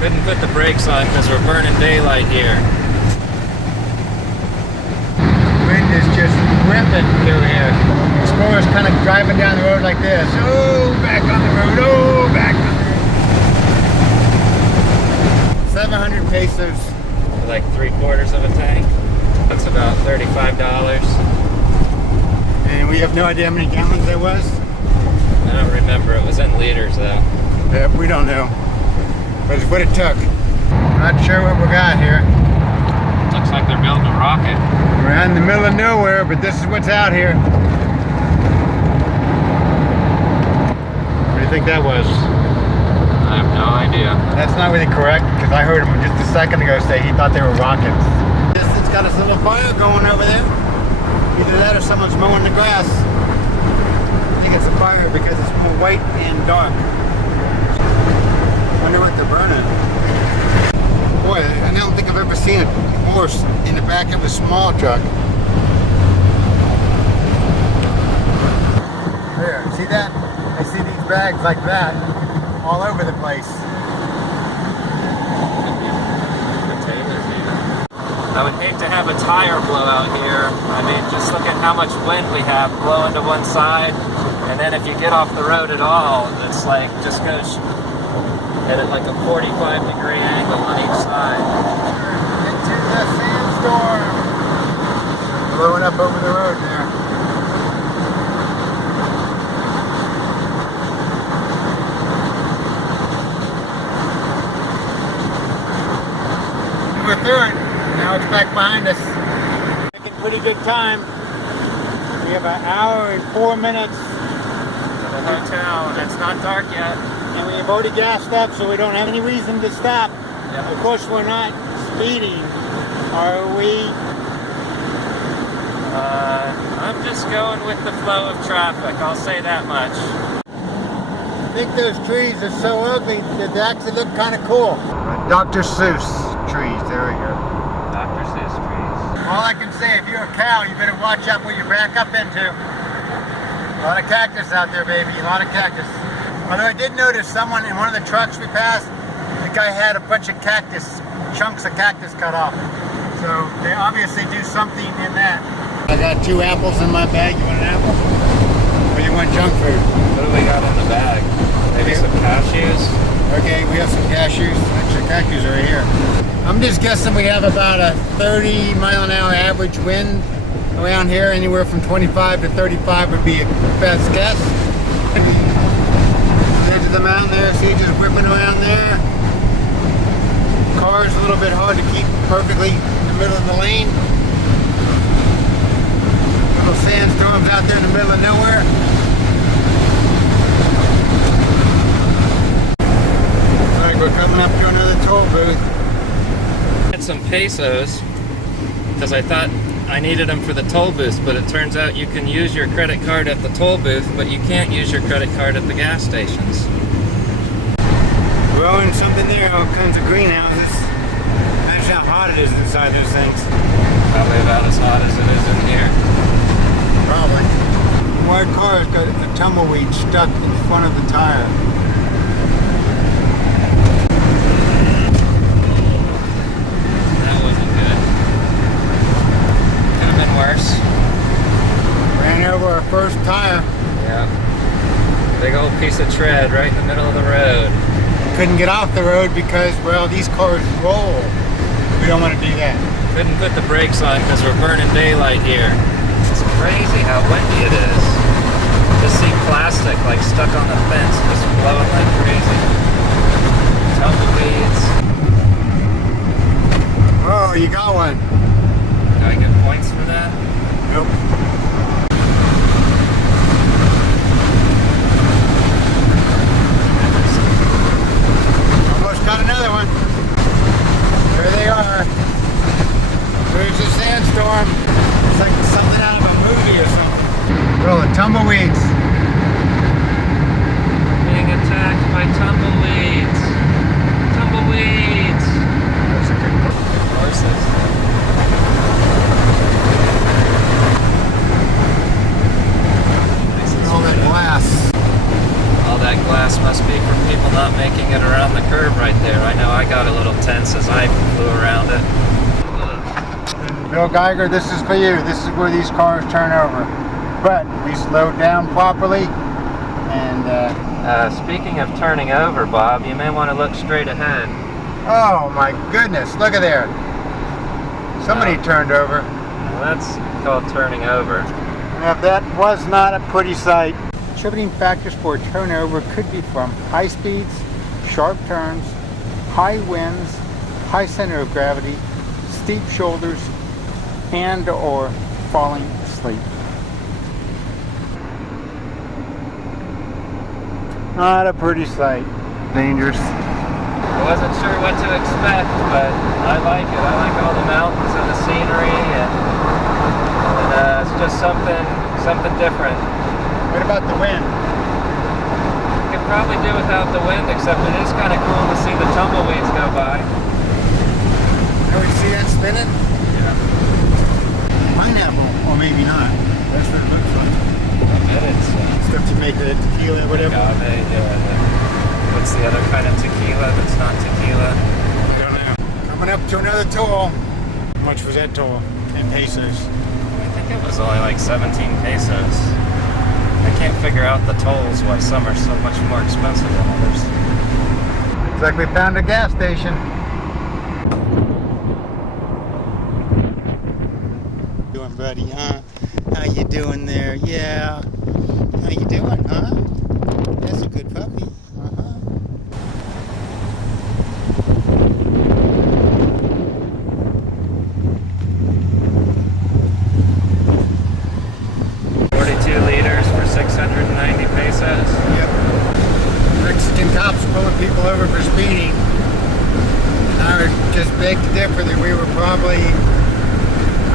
Couldn't put the brakes on because we're burning daylight here. Wind is just ripping through here. Explorer's kind of driving down the road like this. Oh, back on the road. Oh, back on the road. 700 pesos. Like 3/4 of a tank. That's about $35. And we have no idea how many gallons that was. I don't remember. It was in liters though. Yeah, we don't know. But it's what it took. Not sure what we got here. Looks like they're building a rocket. We're out in the middle of nowhere, but this is what's out here. What do you think that was? I have no idea. That's not really correct, because I heard him just a second ago say he thought they were rockets. It's got a little fire going over there. Either that or someone's mowing the grass. I think it's a fire because it's more white and dark. I wonder what they're burning. Boy, I don't think I've ever seen a horse in the back of a small truck. There, see that? I see these bags like that all over the place. I would hate to have a tire blow out here. I mean, just look at how much wind we have blowing to one side, and then if you get off the road at all, it's like just goes at like a 45-degree angle on each side. Into the sandstorm. Blowing up over the road there. We're through it. Now it's back behind us. Making pretty good time. We have an hour and 4 minutes To the hotel, and it's not dark yet. and we have already gassed up, so we don't have any reason to stop. Yep. Of course, we're not speeding, are we? I'm just going with the flow of traffic, I'll say that much. I think those trees are so ugly that they actually look kind of cool. Dr. Seuss trees, there we go. Dr. Seuss trees. All I can say, if you're a cow, you better watch out what you back up into. A lot of cactus out there, baby, a lot of cactus. Although I did notice someone in one of the trucks we passed, the guy had a bunch of cactus, chunks of cactus cut off. So they obviously do something in that. I got 2 apples in my bag. You want an apple? Or you want junk food? What do we got in the bag? Maybe some cashews? Okay, we have some cashews. Actually, cashews are right here. I'm just guessing we have about a 30-mile-an-hour average wind around here. Anywhere from 25 to 35 would be a best guess. Edge of the mountain there, see, just whipping around there. Car's a little bit hard to keep perfectly in the middle of the lane. Little sandstorms out there in the middle of nowhere. Looks like we're coming up to another toll booth. Had some pesos because I thought I needed them for the toll booth, but it turns out you can use your credit card at the toll booth, but you can't use your credit card at the gas stations. Growing something there, all kinds of greenhouses. Imagine how hot it is inside those things. Probably about as hot as it is in here. Probably. The white car has got a tumbleweed stuck in front of the tire. That wasn't good. Could have been worse. Ran over our first tire. Yeah. Big old piece of tread right in the middle of the road. Couldn't get off the road because, well, these cars roll. We don't want to do that. Couldn't put the brakes on because we're burning daylight here. It's crazy how windy it is. Just see plastic like stuck on the fence, just blowing like crazy. Tumbleweeds. Oh, you got one. Do I get points for that? Nope. Almost got another one. There they are. There's a sandstorm. It's like something out of a movie or something. Oh, the tumbleweeds. Being attacked by tumbleweeds. there. I know I got a little tense as I flew around it. Bill Geiger, this is for you. This is where these cars turn over. But we slowed down properly, and speaking of turning over, Bob, you may want to look straight ahead. oh my goodness, look at there. Somebody turned over. Well, that's called turning over. Now that was not a pretty sight. Contributing factors for a turnover could be from high speeds, sharp turns, high winds, high center of gravity, steep shoulders, and or falling asleep. Not a pretty sight. Dangerous. I wasn't sure what to expect, but I like it. I like all the mountains and the scenery, and it's just something different. What about the wind? Could probably do without the wind, except it is kind of cool to see the tumbleweeds go by. Can we see that spinning? Yeah. Pineapple, or maybe not. That's what it looks like. I bet it's Stuff to make the tequila, whatever. agave. What's the other kind of tequila that's not tequila? I don't know. Coming up to another toll. How much was that toll? 10 pesos. I think it was only like 17 pesos. I can't figure out the tolls, why some are so much more expensive than others. Looks like we found a gas station. Doing, buddy, huh? How you doing there? Yeah. How you doing, huh? That's a good puppy. Uh-huh. For 690 pesos. Yep. Mexican cops pulling people over for speeding. And I would just beg to differ that we were probably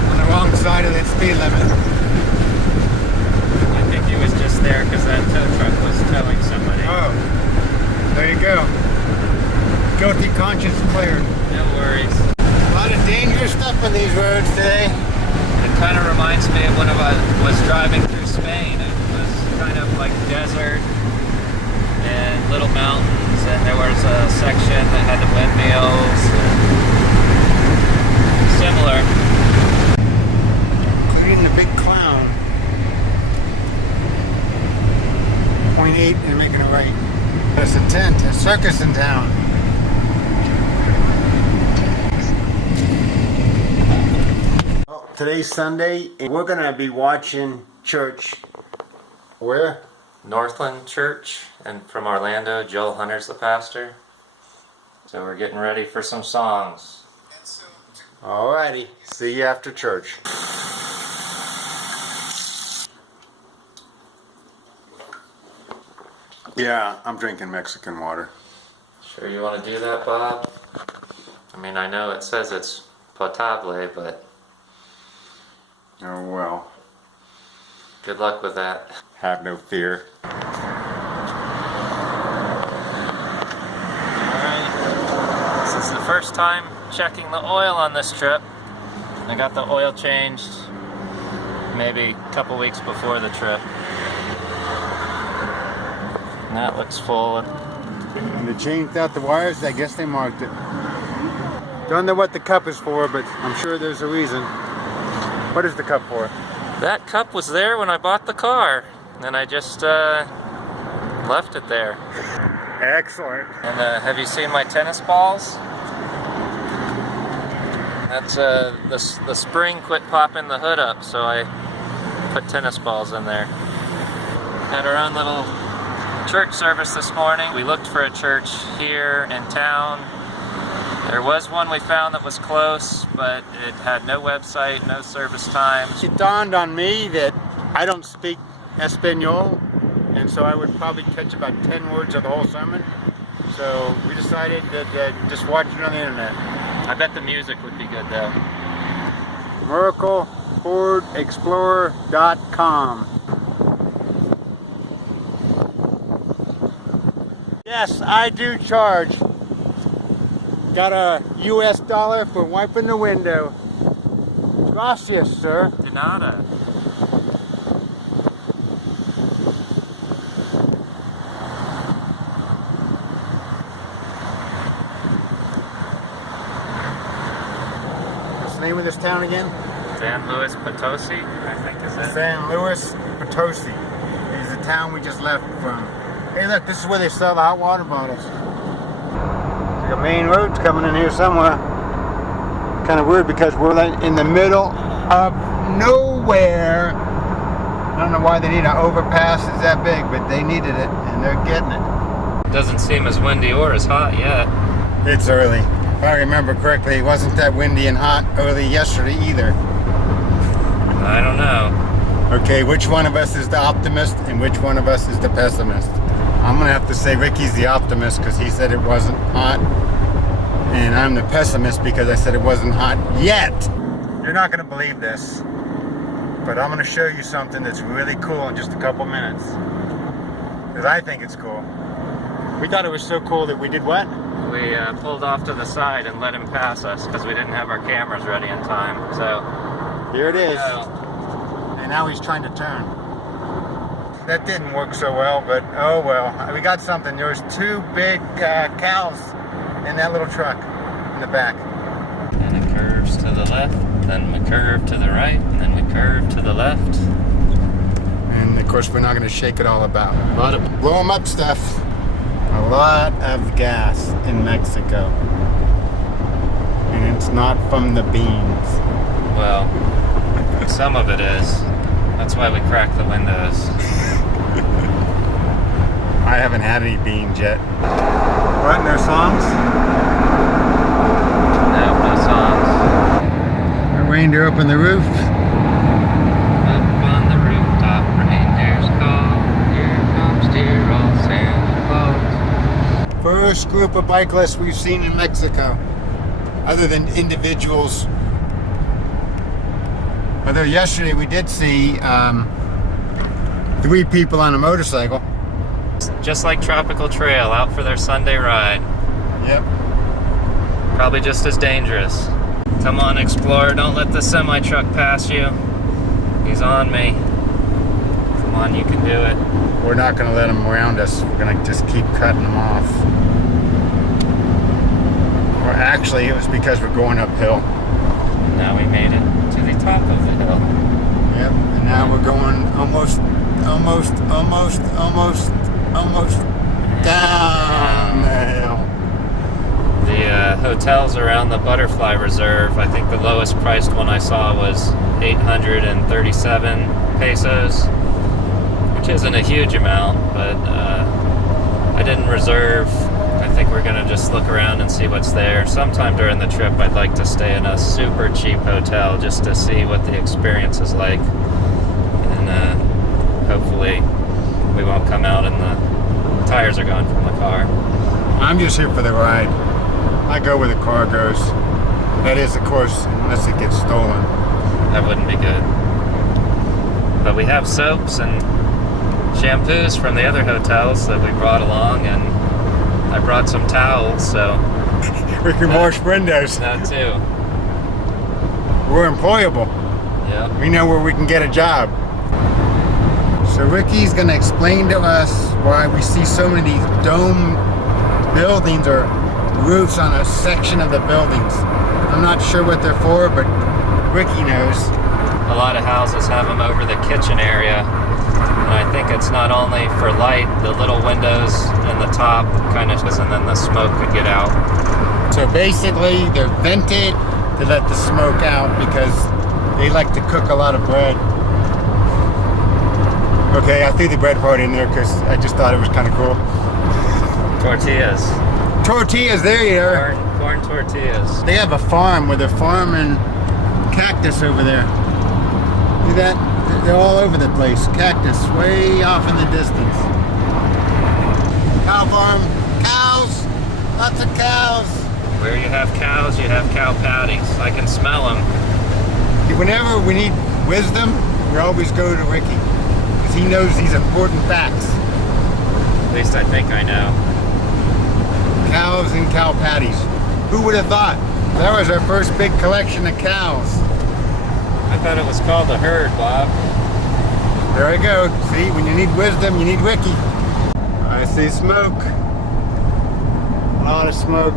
on the wrong side of that speed limit. I think he was just there because that tow truck was towing somebody. Oh, there you go. Guilty conscience cleared. No worries. A lot of dangerous stuff on these roads today. It kind of reminds me of when I was driving through Spain. It was kind of like desert and little mountains, and there was a section that had the windmills. Similar. Including the big clown. 0.8 and making a right. There's a tent, a circus in town. Well, today's Sunday, and we're going to be watching church. Where? Northland Church, and from Orlando, Joel Hunter's the pastor. So we're getting ready for some songs. Alrighty, see you after church. Yeah, I'm drinking Mexican water. Sure you want to do that, Bob? I mean, I know it says it's potable, but Oh well, good luck with that. have no fear. Alright, this is the first time checking the oil on this trip. I got the oil changed maybe a couple weeks before the trip. And that looks full. When they changed out the wires, I guess they marked it. Don't know what the cup is for, but I'm sure there's a reason. What is the cup for? That cup was there when I bought the car, and I just left it there. Excellent. And have you seen my tennis balls? That's the spring quit popping the hood up, so I put tennis balls in there. Had our own little church service this morning. We looked for a church here in town. There was one we found that was close, but it had no website, no service times. It dawned on me that I don't speak Espanol, and so I would probably catch about 10 words of the whole sermon. So we decided that just watch it on the internet. I bet the music would be good though. MiracleFordExplorer.com. Yes, I do charge. Got a US dollar for wiping the window. Gracias, sir. De nada. name of this town again? San Luis Potosi, I think is it. San Luis Potosi is the town we just left from. Hey look, this is where they sell the hot water bottles. Like a main road's coming in here somewhere. Kind of weird because we're like in the middle of nowhere. I don't know why they need an overpass that's that big, but they needed it and they're getting it. Doesn't seem as windy or as hot yet. It's early. If I remember correctly, it wasn't that windy and hot early yesterday either. I don't know. Okay, which one of us is the optimist and which one of us is the pessimist? I'm gonna have to say Ricky's the optimist because he said it wasn't hot. And I'm the pessimist because I said it wasn't hot yet. You're not gonna believe this, but I'm gonna show you something that's really cool in just a couple minutes. Because I think it's cool. We thought it was so cool that we did what? We pulled off to the side and let him pass us because we didn't have our cameras ready in time. So here it is. uh, And now he's trying to turn. That didn't work so well, but oh well. We got something. There was two big cows in that little truck in the back. And it curves to the left, then we curve to the right, and then we curve to the left. And of course, we're not going to shake it all about. A lot of blow 'em up stuff. A lot of gas in Mexico. And it's not from the beans. Well, some of it is. That's why we crack the windows. I haven't had any beans yet. What, no songs? No, no songs. We're waiting to open the roof. Up on the rooftop, reindeers call. Here comes dear old Santa Claus. First group of bicyclists we've seen in Mexico. Other than individuals. Although yesterday we did see 3 people on a motorcycle. Just like Tropical Trail, out for their Sunday ride. Yep. Probably just as dangerous. Come on, Explorer, don't let the semi-truck pass you. He's on me. Come on, you can do it. We're not going to let them around us. We're going to just keep cutting them off. Or actually, it was because we're going uphill. Now we made it to the top of the hill. Yep. And now we're going almost down the hill. The hotels around the Butterfly Reserve, I think the lowest priced one I saw was 837 pesos, which isn't a huge amount, but I didn't reserve. I think we're gonna just look around and see what's there. Sometime during the trip I'd like to stay in a super cheap hotel just to see what the experience is like, and hopefully we won't come out and the tires are gone from the car. I'm just here for the ride. I go where the car goes. That is, of course, unless it gets stolen. That wouldn't be good. But we have soaps and shampoos from the other hotels that we brought along, and I brought some towels, so We can wash windows. that too. We're employable. Yeah. We know where we can get a job. So Ricky's going to explain to us why we see so many dome buildings or roofs on a section of the buildings. I'm not sure what they're for, but Ricky knows. A lot of houses have them over the kitchen area, and I think it's not only for light, the little windows in the top kind of, and then the smoke could get out. So basically they're vented to let the smoke out because they like to cook a lot of bread. Okay, I threw the bread part in there because I just thought it was kind of cool. Tortillas. Tortillas, there you are. Corn tortillas. They have a farm where they're farming cactus over there. See that? They're all over the place. Cactus way off in the distance. Cow farm. Cows. Lots of cows. Where you have cows, you have cow patties. I can smell them. Whenever we need wisdom, we always go to Ricky. Because he knows these important facts. At least I think I know. Cows and cow patties. Who would have thought? That was our first big collection of cows. I thought it was called a herd, Bob. There I go. See, when you need wisdom, you need Ricky. I see smoke. A lot of smoke.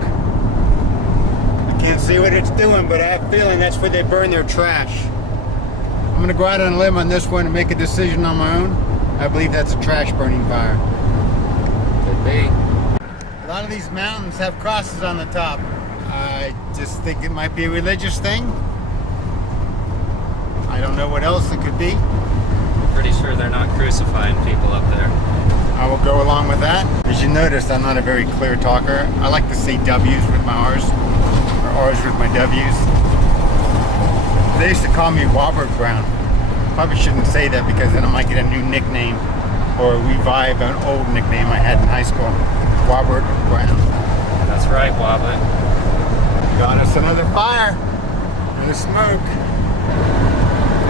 I Can't see what it's doing, but I have a feeling that's where they burn their trash. I'm gonna go out on a limb on this one and make a decision on my own. I believe that's a trash burning fire. Could be. A lot of these mountains have crosses on the top. I just think it might be a religious thing. I don't know what else it could be. Pretty sure they're not crucifying people up there. I will go along with that. As you noticed, I'm not a very clear talker. I like to say W's with my R's, or R's with my W's. They used to call me Robert Brown. Probably shouldn't say that because then I might get a new nickname or revive an old nickname I had in high school. Robert Brown. That's right, Wobblet. Got us another fire and a smoke.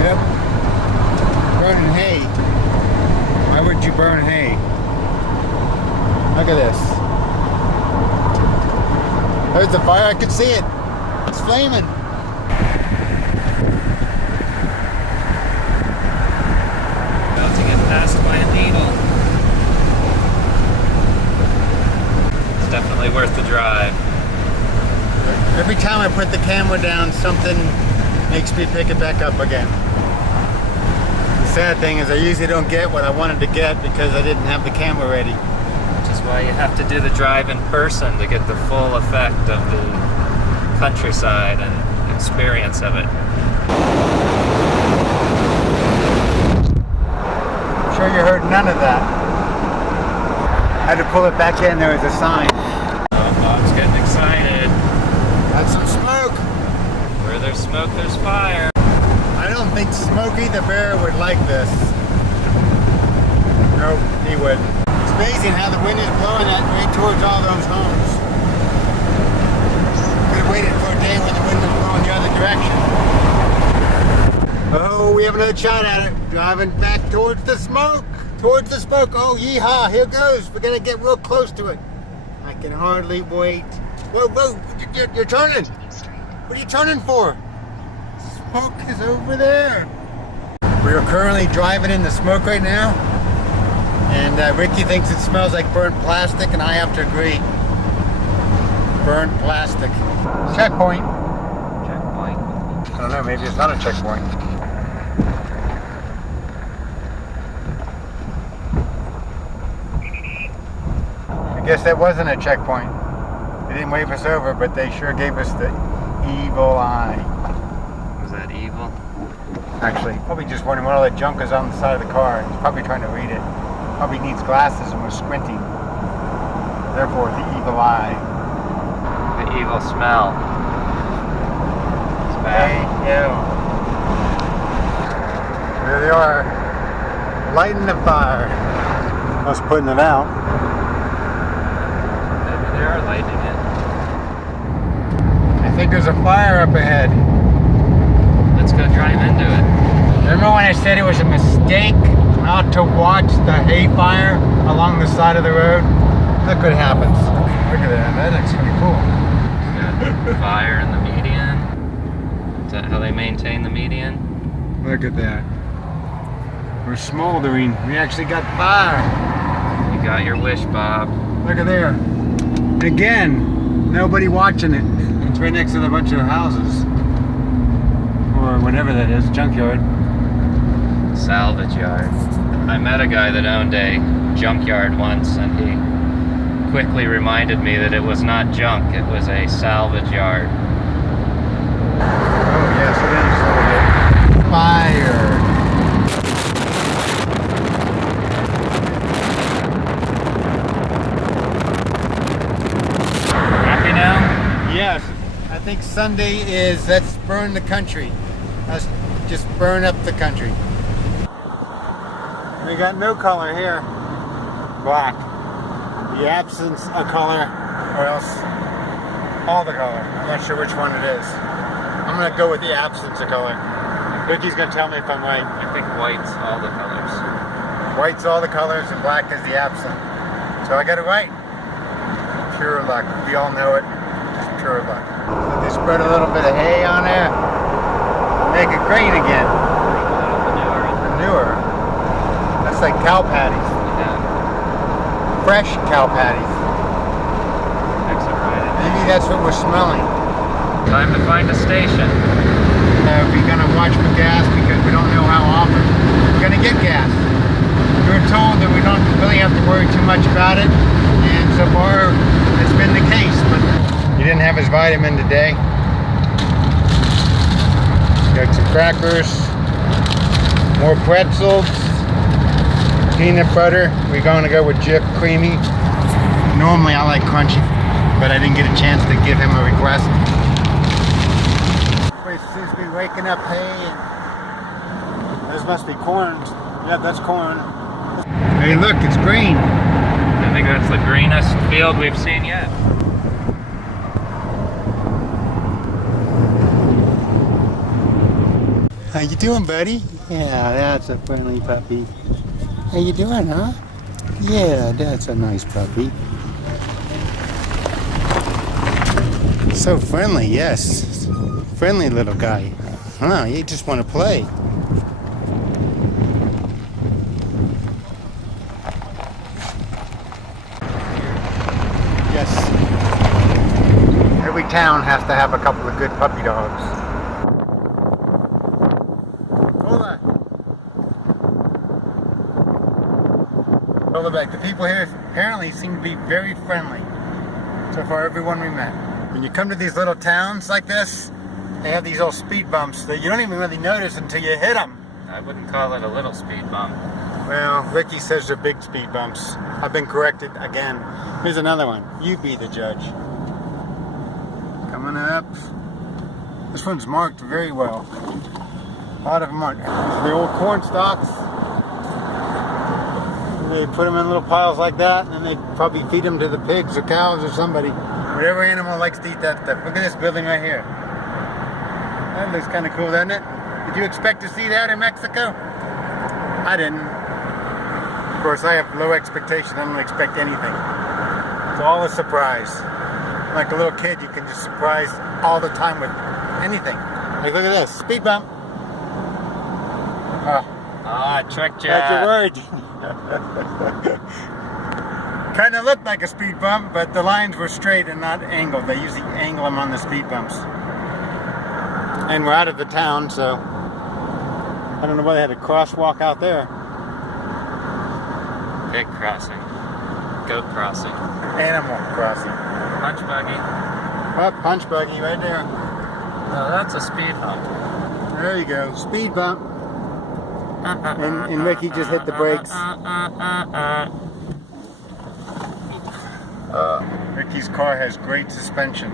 Yep. Burning hay. Why would you burn hay? Look at this. There's the fire. I can see it. It's flaming. About to get passed by a needle. It's definitely worth the drive. Every time I put the camera down, something makes me pick it back up again. The sad thing is I usually don't get what I wanted to get because I didn't have the camera ready. Which is why you have to do the drive in person to get the full effect of the countryside and experience of it. I'm sure you heard none of that. I had to pull it back in. There was a sign. Oh, Bob's getting excited. That's some smoke. Where there's smoke, there's fire. I don't think Smokey the Bear would like this. Nope, he wouldn't. It's amazing how the wind is blowing that way towards all those homes. Could have waited for a day when the wind was blowing the other direction. Oh, we have another shot at it. Driving back towards the smoke. Towards the smoke. Oh, yeehaw, here goes. We're gonna get real close to it. I can hardly wait. Whoa, whoa, you're turning. What are you turning for? Smoke is over there. We are currently driving in the smoke right now. And Ricky thinks it smells like burnt plastic, and I have to agree. Burnt plastic. Checkpoint. Checkpoint. I don't know, maybe it's not a checkpoint. I guess that wasn't a checkpoint. They didn't wave us over, but they sure gave us the evil eye. Was that evil? Actually, probably just wondering what all that junk is on the side of the car. He's probably trying to read it. Probably needs glasses and was squinting. Therefore, the evil eye. The evil smell. It's bad. Hey, you. There they are. Lighting the fire. Us putting it out. Maybe they are lighting it. I think there's a fire up ahead. Let's go drive into it. Remember when I said it was a mistake not to watch the hay fire along the side of the road? Look what happens. Look at that. That looks pretty cool. Got fire in the median. Is that how they maintain the median? Look at that. We're smoldering. We actually got fire. You got your wish, Bob. Look at there. Again, nobody watching it. It's right next to a bunch of houses. Or whatever that is, junkyard. Salvage yard. I met a guy that owned a junkyard once, and he quickly reminded me that it was not junk, it was a salvage yard. Oh yes, it is. Fire. Happy now? Yes. I think Sunday is let's burn the country. Let's just burn up the country. We got no color here. Black. The absence of color, or else all the color. I'm not sure which one it is. I'm gonna go with the absence of color. Ricky's gonna tell me if I'm right. I think white's all the colors. White's all the colors and black is the absent. So I got it right. Pure luck. We all know it. Just pure luck. So they spread a little bit of hay on there. Make it green again. Manure. That's like cow patties. Yeah. Fresh cow patties. Mix it right in. Maybe that's what we're smelling. Time to find a station. We're going to watch for gas because we don't know how often we're going to get gas. We were told that we don't really have to worry too much about it, and so far it's been the case. But he didn't have his vitamin today. Got some crackers, more pretzels, peanut butter. We're going to go with Jif Creamy. Normally I like crunchy, but I didn't get a chance to give him a request. Everybody seems to be waking up hay. This must be corn. Yeah, that's corn. Hey, look, it's green. I think that's the greenest field we've seen yet. How you doing, buddy? Yeah, that's a friendly puppy. How you doing, huh? Yeah, that's a nice puppy. So friendly, yes. Friendly little guy. Huh, you just want to play. Yes. Every town has to have a couple of good puppy dogs. Hold on. Hold it back. The people here apparently seem to be very friendly. So far, everyone we met. When you come to these little towns like this, they have these little speed bumps that you don't even really notice until you hit them. I wouldn't call it a little speed bump. Well, Ricky says they're big speed bumps. I've been corrected again. Here's another one. You be the judge. Coming up. This one's marked very well. A lot of them aren't. These are the old corn stalks. They put them in little piles like that, and then they probably feed them to the pigs or cows or somebody. Whatever animal likes to eat that stuff. Look at this building right here. That looks kind of cool, doesn't it? Did you expect to see that in Mexico? I didn't. Of course, I have low expectations. I don't expect anything. It's all a surprise. Like a little kid, you can just surprise all the time with anything. Like, look at this. Speed bump. Oh. Ah, I tricked you. That's a word. Kind of looked like a speed bump, but the lines were straight and not angled. They usually angle them on the speed bumps. And we're out of the town, so I don't know why they had a crosswalk out there. Pig crossing. Goat crossing. Animal crossing. Punch buggy. Oh, punch buggy right there. Oh, that's a speed bump. There you go. Speed bump. And Ricky just hit the brakes. Ricky's car has great suspension.